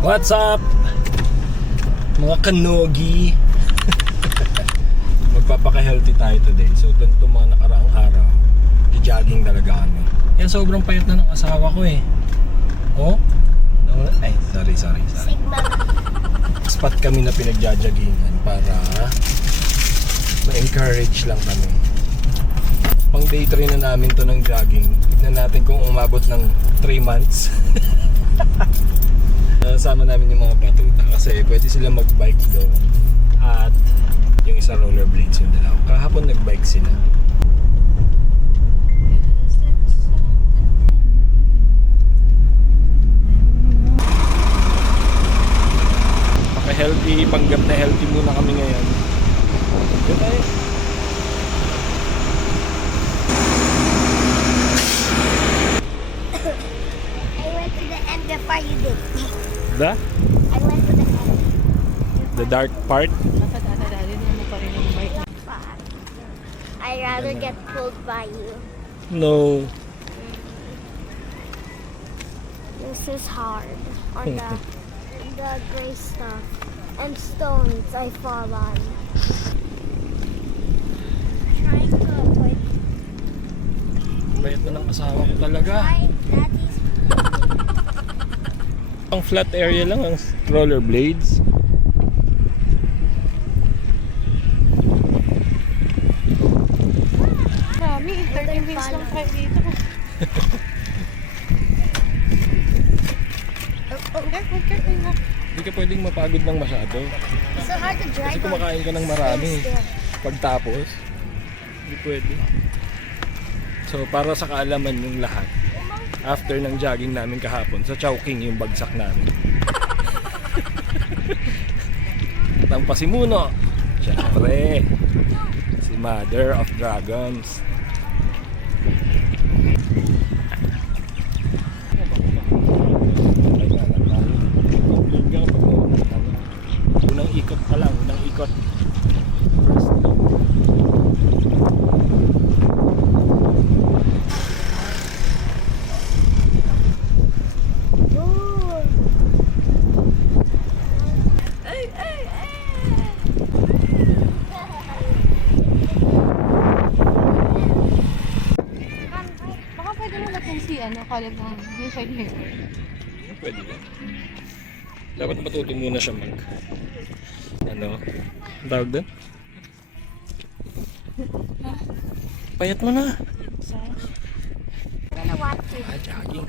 What's up? Mga kanogi. Magpapaka-healthy tayo today. So ganito mga nakaraang araw, i-jogging talaga kami. Kaya sobrang payat na ng asawa ko eh. Oh? Ay, sorry. Sigma. Spot kami na pinagja-joggingan para ma-encourage lang kami. Pang day 3 na namin to ng jogging. Tignan natin kung umabot ng 3 months. Sama namin yung mga batuta kasi pwede sila mag-bike doon at yung isa rollerblades yung dalawa. Kahapon nag-bike sila. Paka-healthy, panggap na healthy muna kami ngayon. Good tayo. I went to the end before you did. The? I went to the end. The dark part? I'd rather get pulled by you. No. This is hard. On the gray stuff and stones I fall on. Trying to avoid. Bayad na ng asawa ko talaga. Hi, Daddy's. Ang flat area lang ang rollerblades. Marami, 30 minutes lang tayo dito. Hindi ka pwedeng mapagod ng masyado. It's so hard to drive. Kasi kumakain ka ng marami. Pagtapos, hindi pwede. So para sa kaalaman yung lahat, after ng jogging namin kahapon, sa Chowking yung bagsak namin. At ang pasimuno, syempre, si Mother of Dragons. Unang ikot pa lang, unang ikot. First loop. Baka pwede mo natin si collab ng yung side mirror. Pwede ba? Dapat matuto muna siya mag ang tawag doon? Payat mo na. I'm gonna watch it. Jogging.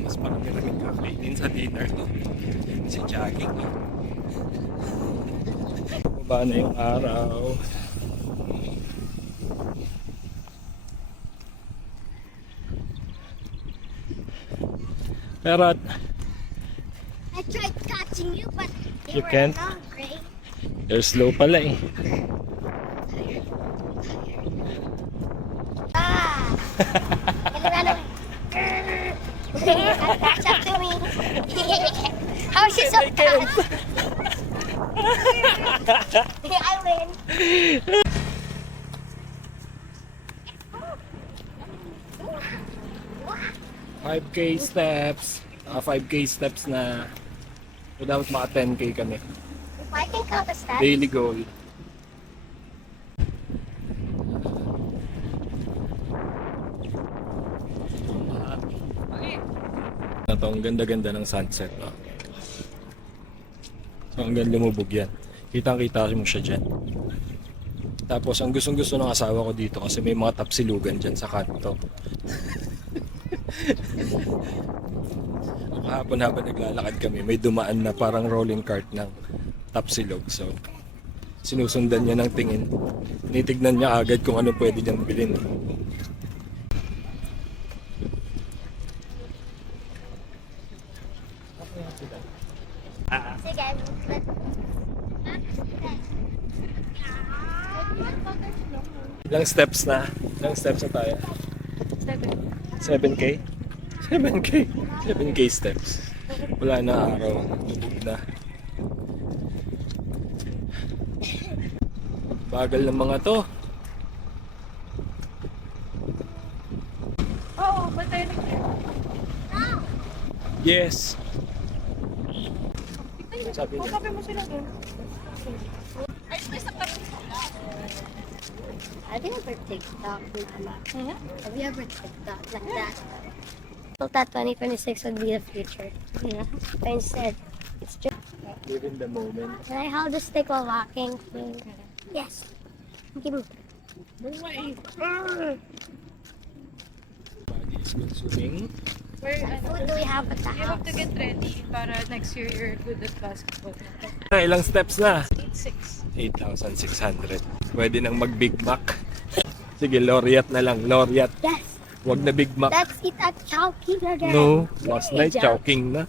Mas marami-raming kakainin sa dinner to. Si jogging. Baba na yung araw. Pero I tried catching you, but You were can't? not great. you're slow pala eh. Ah! And then ran away. Catch up to me. How is she so fast? I win. 5K steps. 5K steps na. So dapat mga 10K kami. If I can count the steps. Daily goal. Ito, ang ganda-ganda ng sunset. Oh. So hanggang lumubog yan. Kitang-kita mo siya dyan. Tapos ang gustong-gusto ng asawa ko dito kasi may mga tapsilugan dyan sa kanto. Kahapon habang naglalakad kami, may dumaan na parang rolling cart ng tapsilog. So sinusundan niya ng tingin. Tinitignan niya agad kung ano pwede niyang bilhin. Sige, Ilang steps na? Ilang steps na tayo? 7K? 7K? 7K steps. Wala na araw. Lubog na. Bagal ng mga to. Oo, ba't tayo nag-air? Yes. Sabi niya. Sabi mo sila doon. Have you ever TikTok, Mama? Hmm? Have you ever TikTok like that? I thought 2026 would be the future. Yeah. But instead, it's just... Live in the moment. Can I hold the stick while walking? Yes. Give me. Body is consuming. Where, What do we have at the you have house? to get ready para next year you're good at basketball. Ilang steps na? 8-6. 8,600. Pwede nang mag Big Mac. Sige, Laureate na lang. Laureate. Yes. Wag na Big Mac. Let's eat at Chowking again. No, last night Joke. Chowking na.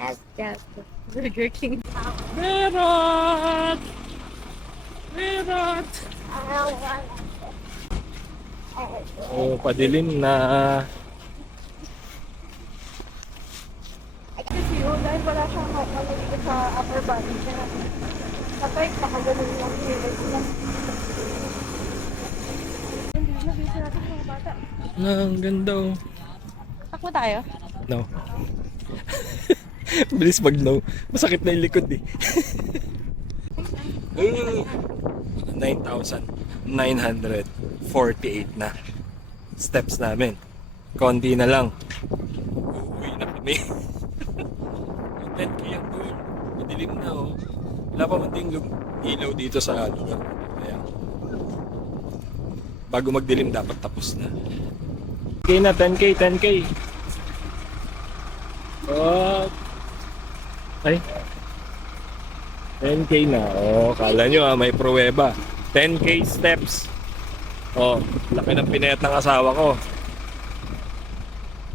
That's Chowking. Burger King. Meron! Meron! I don't want Oh, padilim na. Kasi yun, dahil wala siyang malamigit sa upper body niya. Kapag nakagaling lang yun. Hindi na, busy natin sa mga bata. Ang ganda oh. Takbo tayo? No. Bilis mag no. Masakit na yung likod eh. 9,948 na steps namin. Konti na lang. Uuwi na kami. 10k ang goal. Madilim na oh. Wala pa man din ilaw dito sa lugar. Kaya bago magdilim dapat tapos na. 10k na, 10k, 10k. Oh. Ay. 10k na. Oh, kala nyo may pruweba. 10k steps. Oh, laki ng pinayat ng asawa ko.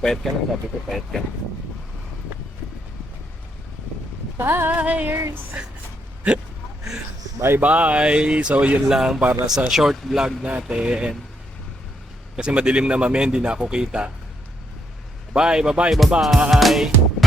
Payat ka na, sabi ko payat ka. Fires! Bye-bye! So, yun lang para sa short vlog natin. Kasi madilim na mami, hindi na ako kita. Bye, bye-bye, bye-bye!